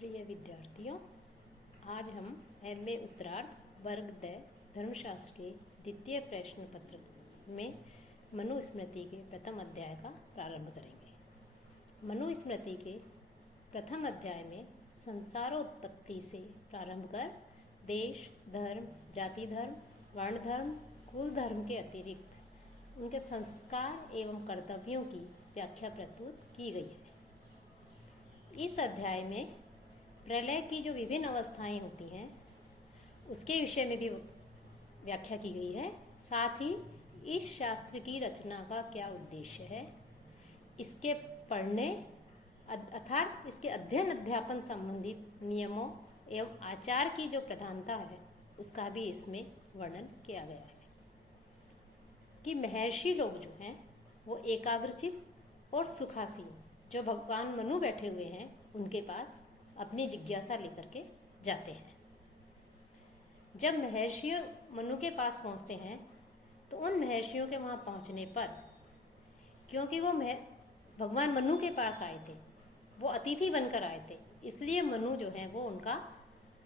प्रिय विद्यार्थियों, आज हम एमए उत्तरार्ध वर्ग द धर्मशास्त्र के द्वितीय प्रश्न पत्र में मनुस्मृति के प्रथम अध्याय का प्रारंभ करेंगे। मनुस्मृति के प्रथम अध्याय में संसारोत्पत्ति से प्रारंभ कर देश, धर्म, जाति धर्म, वर्ण धर्म, कुल धर्म के अतिरिक्त उनके संस्कार एवं कर्तव्यों की व्याख्या प्रस्तुत की गई है। इस अध्याय में प्रलय की जो विभिन्न अवस्थाएं होती हैं उसके विषय में भी व्याख्या की गई है। साथ ही इस शास्त्र की रचना का क्या उद्देश्य है, इसके पढ़ने अर्थात इसके अध्ययन अध्यापन संबंधित नियमों एवं आचार की जो प्रधानता है उसका भी इसमें वर्णन किया गया है कि महर्षि लोग जो हैं वो एकाग्रचित और सुखासीन जो भगवान मनु बैठे हुए हैं उनके पास अपनी जिज्ञासा लेकर के जाते हैं। जब महर्षि मनु के पास पहुंचते हैं तो उन महर्षियों के वहां पहुंचने पर, क्योंकि वो भगवान मनु के पास आए थे, वो अतिथि बनकर आए थे, इसलिए मनु जो है वो उनका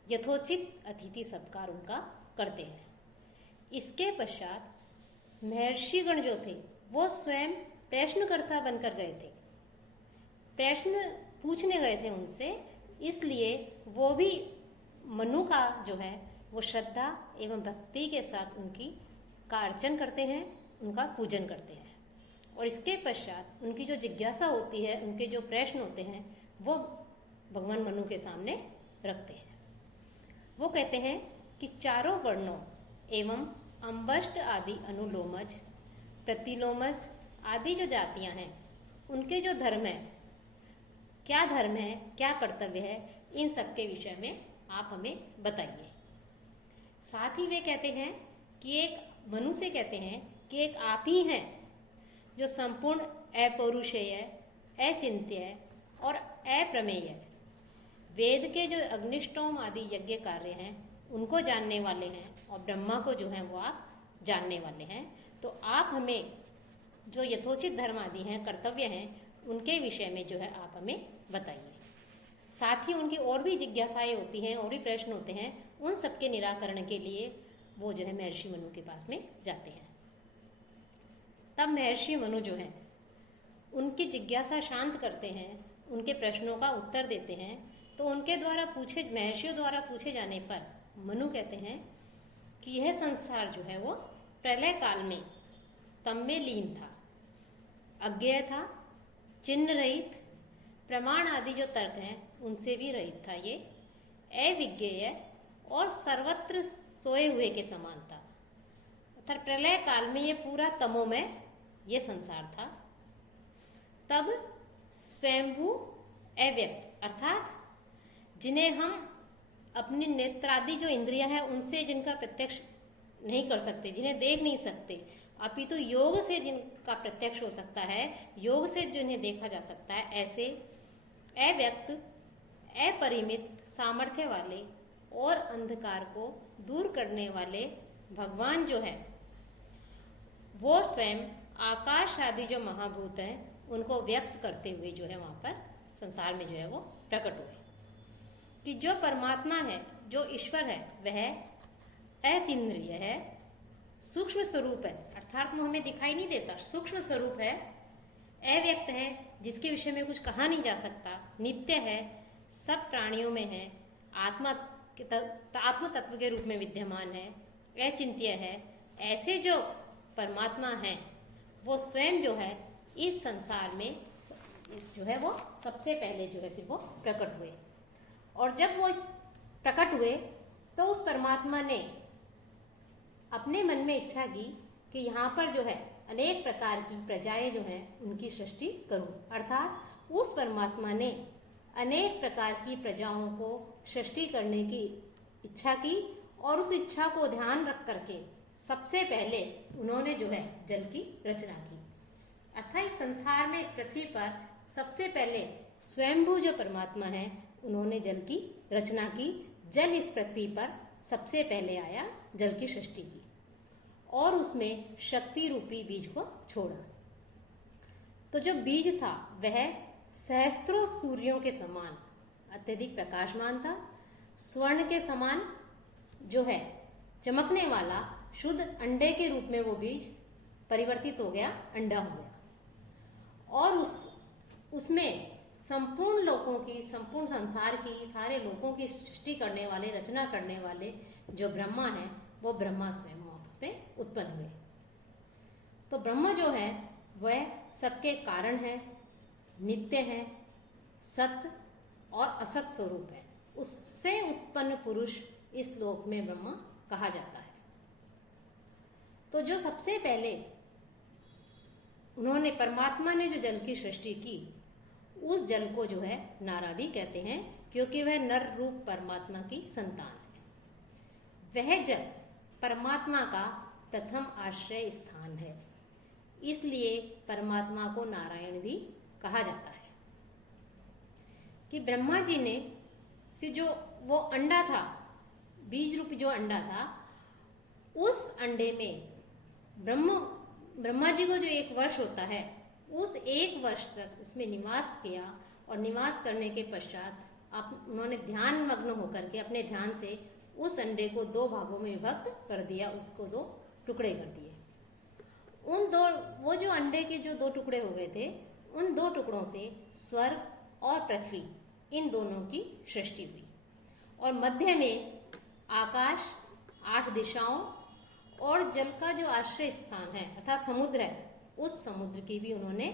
यथोचित अतिथि सत्कार उनका करते हैं। इसके पश्चात महर्षिगण जो थे वो स्वयं प्रश्नकर्ता बनकर गए थे, प्रश्न पूछने गए थे उनसे, इसलिए वो भी मनु का जो है वो श्रद्धा एवं भक्ति के साथ उनकी का अर्चन करते हैं, उनका पूजन करते हैं। और इसके पश्चात उनकी जो जिज्ञासा होती है, उनके जो प्रश्न होते हैं वो भगवान मनु के सामने रखते हैं। वो कहते हैं कि चारों वर्णों एवं अम्बष्ट आदि अनुलोमज, प्रतिलोमज आदि जो जातियां हैं उनके जो धर्म है, क्या धर्म है, क्या कर्तव्य है, इन सब के विषय में आप हमें बताइए। साथ ही वे कहते हैं कि एक मनु से कहते हैं कि एक आप ही हैं जो संपूर्ण अपौरुषेय, अचिंत्य और अप्रमेय, वेद के जो अग्निष्टोम आदि यज्ञ कार्य हैं उनको जानने वाले हैं और ब्रह्मा को जो है वो आप जानने वाले हैं। तो आप हमें जो यथोचित धर्म आदि हैं, कर्तव्य हैं, उनके विषय में जो है आप हमें बताइए। साथ ही उनकी और भी जिज्ञासाएं होती हैं, और भी प्रश्न होते हैं, उन सबके निराकरण के लिए वो जो है महर्षि मनु के पास में जाते हैं। तब महर्षि मनु जो है उनकी जिज्ञासा शांत करते हैं, उनके प्रश्नों का उत्तर देते हैं। तो उनके द्वारा महर्षियों द्वारा पूछे जाने पर मनु कहते हैं कि यह संसार जो है वो प्रलय काल में तम में लीन था, अज्ञेय था, चिन्ह रहित, प्रमाण आदि जो तर्क हैं उनसे भी रहित था, ये अविज्ञेय और सर्वत्र सोए हुए के समान था। अर्थात प्रलय काल में ये पूरा तमोमय ये संसार था। तब स्वयंभू अव्यक्त, अर्थात जिन्हें हम अपनी नेत्रादि जो इंद्रियां हैं उनसे जिनका प्रत्यक्ष नहीं कर सकते, जिन्हें देख नहीं सकते, अपितु योग से जिनका प्रत्यक्ष हो सकता है, योग से जिन्हें देखा जा सकता है, ऐसे अव्यक्त, अपरिमित सामर्थ्य वाले और अंधकार को दूर करने वाले भगवान जो है वो स्वयं आकाश आदि जो महाभूत हैं उनको व्यक्त करते हुए जो है वहां पर संसार में जो है वो प्रकट हुए कि जो परमात्मा है, जो ईश्वर है, वह अतीन्द्रिय है, सूक्ष्म स्वरूप है, अर्थात वो हमें दिखाई नहीं देता, सूक्ष्म स्वरूप है, अव्यक्त है, जिसके विषय में कुछ कहा नहीं जा सकता, नित्य है, सब प्राणियों में है, आत्म तत्व के रूप में विद्यमान है, अचिंत्य है। ऐसे जो परमात्मा है वो स्वयं जो है इस संसार में जो है वो सबसे पहले जो है फिर वो प्रकट हुए। और जब वो प्रकट हुए तो उस परमात्मा ने अपने मन में इच्छा की कि यहाँ पर जो है अनेक प्रकार की प्रजाएं जो हैं उनकी सृष्टि करूं। अर्थात उस परमात्मा ने अनेक प्रकार की प्रजाओं को सृष्टि करने की इच्छा की और उस इच्छा को ध्यान रख करके सबसे पहले उन्होंने जो है जल की रचना की। अर्थात इस संसार में, इस पृथ्वी पर सबसे पहले स्वयंभू जो परमात्मा है उन्होंने जल की रचना की। जल इस पृथ्वी पर सबसे पहले आया, जल की सृष्टि की और उसमें शक्ति रूपी बीज को छोड़ा। तो जो बीज था वह सहस्त्रों सूर्यों के समान, अत्यधिक प्रकाशमान था, स्वर्ण के समान जो है चमकने वाला शुद्ध अंडे के रूप में वो बीज परिवर्तित हो गया, अंडा हो गया, और उसमें संपूर्ण लोगों की, संपूर्ण संसार की, सारे लोगों की सृष्टि करने वाले, रचना करने वाले जो ब्रह्मा है, वो ब्रह्मा स्वयं उसमें उत्पन्न हुए। तो ब्रह्म जो है वह सबके कारण है, नित्य है, सत्य और असत स्वरूप है। उससे उत्पन्न पुरुष इस लोक में ब्रह्मा कहा जाता है। तो जो सबसे पहले उन्होंने, परमात्मा ने जो जल की सृष्टि की, उस जल को जो है नारा भी कहते हैं, क्योंकि वह नर रूप परमात्मा की संतान है। वह जल परमात्मा का प्रथम आश्रय स्थान है, इसलिए परमात्मा को नारायण भी कहा जाता है। कि ब्रह्मा जी ने फिर जो वो अंडा था, बीज रूपी जो अंडा था, उस अंडे में ब्रह्मा जी को जो 1 वर्ष होता है, उस 1 वर्ष तक उसमें निवास किया, और निवास करने के पश्चात उन्होंने ध्यान मग्न होकर के अपने ध्यान से उस अंडे को 2 भागों में विभक्त कर दिया, उसको 2 टुकड़े कर दिए। वो जो अंडे के जो 2 टुकड़े हो गए थे, उन 2 टुकड़ों से स्वर्ग और पृथ्वी, इन दोनों की सृष्टि हुई, और मध्य में आकाश, 8 दिशाओं और जल का जो आश्रय स्थान है अर्थात समुद्र है, उस समुद्र की भी उन्होंने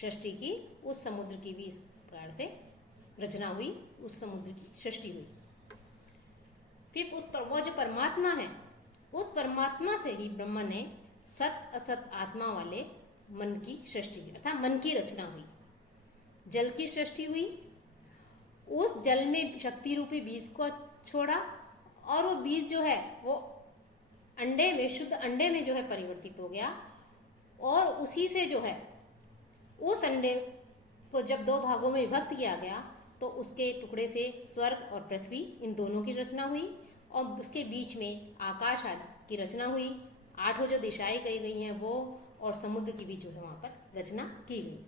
सृष्टि की। उस समुद्र की भी इस प्रकार से रचना हुई, उस समुद्र की सृष्टि हुई। फिर वो जो परमात्मा है, उस परमात्मा से ही ब्रह्मा ने सत असत आत्मा वाले मन की सृष्टि हुई, अर्थात मन की रचना हुई। जल की सृष्टि हुई, उस जल में शक्ति रूपी बीज को छोड़ा, और वो बीज जो है वो अंडे में, शुद्ध अंडे में जो है परिवर्तित हो गया, और उसी से जो है उस अंडे को जब 2 भागों में विभक्त किया गया, तो उसके टुकड़े से स्वर्ग और पृथ्वी, इन दोनों की रचना हुई, और उसके बीच में आकाश आदि की रचना हुई। 8 जो दिशाएं कही गई हैं वो, और समुद्र की भी जो है वहां पर रचना की गई।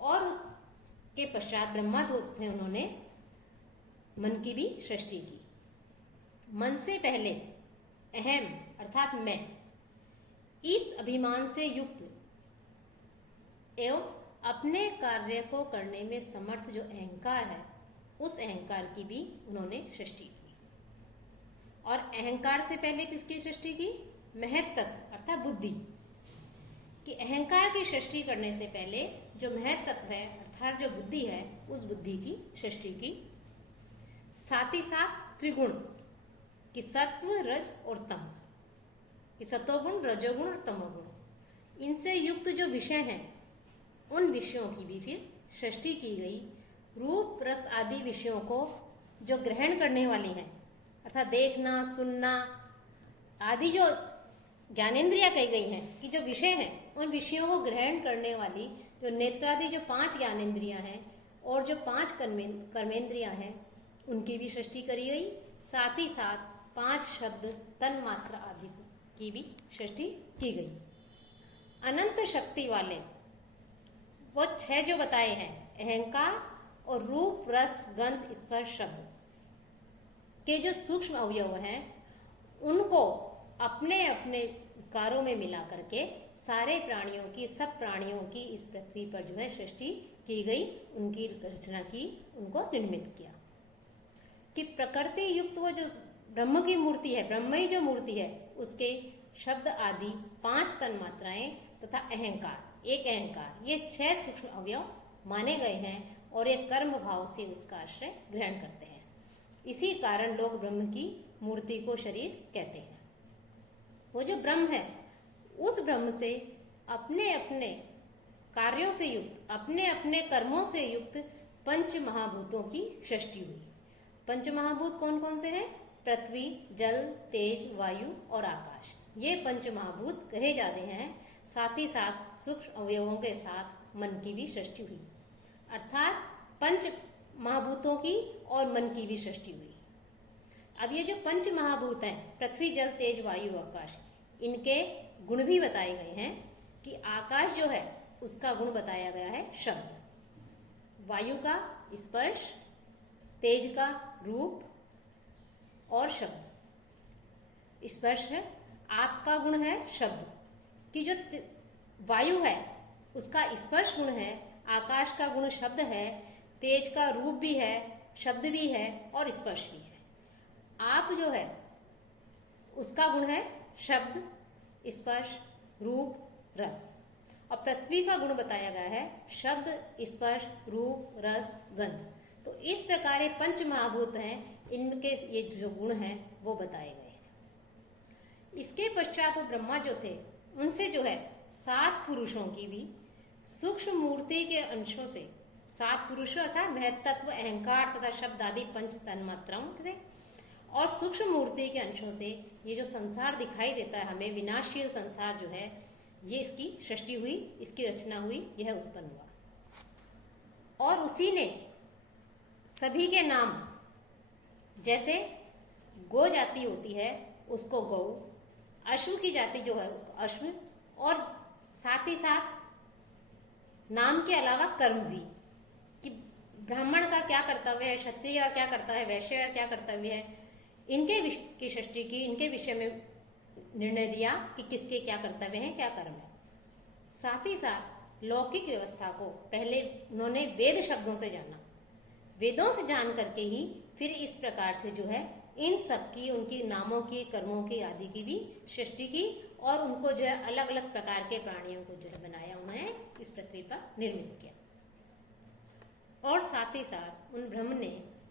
और उसके पश्चात ब्रह्मा जो थे, उन्होंने मन की भी सृष्टि की। मन से पहले अहम अर्थात मैं, इस अभिमान से युक्त एवं अपने कार्य को करने में समर्थ जो अहंकार है, उस अहंकार की भी उन्होंने सृष्टि की। और अहंकार से पहले किसकी सृष्टि की? महत तत्व अर्थात बुद्धि कि अहंकार की सृष्टि करने से पहले जो महत तत्व है अर्थात जो बुद्धि है, उस बुद्धि की सृष्टि की। साथ ही साथ त्रिगुण कि सत्व, रज और तमस, कि सतोगुण, रजोगुण और तमोगुण, इनसे युक्त जो विषय हैं, उन विषयों की भी फिर सृष्टि की गई। रूप रस आदि विषयों को जो ग्रहण करने वाली हैं, अर्थात देखना, सुनना आदि जो ज्ञानेंद्रियां कही गई हैं कि जो विषय हैं, उन विषयों को ग्रहण करने वाली जो नेत्रादि जो 5 ज्ञानेंद्रियां हैं और जो 5 कर्मेंद्रियां हैं, उनकी भी सृष्टि करी गई। साथ ही साथ 5 शब्द, तन मात्रा आदि की भी सृष्टि की गई। अनंत शक्ति वाले वो 6 जो बताए हैं, अहंकार और रूप रस गंध स्पर्श शब्द के जो सूक्ष्म अवयव हैं, उनको अपने अपने विकारों में मिला करके सारे प्राणियों की, सब प्राणियों की इस पृथ्वी पर जो है सृष्टि की गई, उनकी रचना की, उनको निर्मित किया। कि प्रकृति युक्त वो जो ब्रह्म की मूर्ति है, ब्रह्मई जो मूर्ति है, उसके शब्द आदि 5 तन मात्राएं तथा अहंकार, एक अहंकार, ये 6 सूक्ष्म अवयव माने गए हैं और ये कर्म भाव से उसका आश्रय ग्रहण करते हैं। इसी कारण लोग ब्रह्म की मूर्ति को शरीर कहते हैं। वो जो ब्रह्म है, उस ब्रह्म से अपने अपने कार्यों से युक्त, अपने अपने कर्मों से युक्त 5 महाभूतों की सृष्टि हुई। 5 महाभूत कौन कौन से हैं? पृथ्वी, जल, तेज, वायु और आकाश, ये 5 महाभूत कहे जाते हैं। साथ ही साथ सूक्ष्म अवयवों के साथ मन की भी सृष्टि हुई, अर्थात 5 महाभूतों की और मन की भी सृष्टि हुई। अब ये जो 5 महाभूत हैं, पृथ्वी, जल, तेज, वायु, आकाश, इनके गुण भी बताए गए हैं। कि आकाश जो है उसका गुण बताया गया है शब्द, वायु का स्पर्श, तेज का रूप और शब्द। स्पर्श है, आप का गुण है शब्द कि जो वायु है उसका स्पर्श गुण है, आकाश का गुण शब्द है, तेज का रूप भी है, शब्द भी है और स्पर्श भी है। आप जो है उसका गुण है शब्द, स्पर्श, रूप, रस। और पृथ्वी का गुण बताया गया है शब्द, स्पर्श, रूप, रस, गंध। तो इस प्रकार ये पंच महाभूत हैं, इनके ये जो गुण हैं वो बताए गए हैं। इसके पश्चात वो ब्रह्मा जो थे उनसे जो है 7 पुरुषों की भी सूक्ष्म मूर्ति के अंशों से, 7 पुरुषों अर्थात महत्त्व, अहंकार तथा शब्द आदि पंच तन्मात्राओं से और सूक्ष्म मूर्ति के अंशों से ये जो संसार दिखाई देता है हमें, विनाशील संसार जो है, ये इसकी सृष्टि हुई, इसकी रचना हुई, यह उत्पन्न हुआ। और उसी ने सभी के नाम, जैसे गो जाति होती है उसको गौ, अश्व की जाति जो है उसको अश्व, और साथ ही साथ नाम के अलावा कर्म भी, कि ब्राह्मण का क्या कर्तव्य है, क्षत्रिय का क्या कर्तव्य है, वैश्य का क्या कर्तव्य है, इनके की सृष्टि की, इनके विषय में निर्णय दिया कि किसके क्या कर्तव्य है, क्या कर्म है। साथ ही साथ लौकिक व्यवस्था को पहले उन्होंने वेद शब्दों से जाना, वेदों से जान करके ही फिर इस प्रकार से जो है इन सब की, उनकी नामों की, कर्मों की आदि की भी सृष्टि की और उनको जो है अलग अलग प्रकार के प्राणियों को जो है बनाया, उन्होंने इस पृथ्वी पर निर्मित किया। और साथ ही साथ उन ब्रह्म ने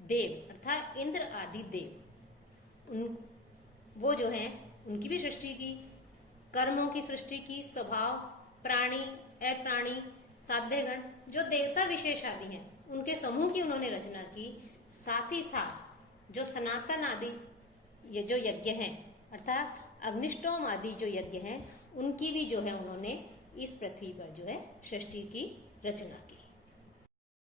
देव अर्थात इंद्र आदि देव, वो जो है उनकी भी सृष्टि की, कर्मों की सृष्टि की, स्वभाव, प्राणी, अप्राणी, साध्यगण, जो देवता विशेष आदि हैं उनके समूह की उन्होंने रचना की। साथ ही साथ जो सनातन आदि ये जो यज्ञ हैं अर्थात अग्निष्टोम आदि जो यज्ञ हैं उनकी भी जो है उन्होंने इस पृथ्वी पर जो है सृष्टि की, रचना की।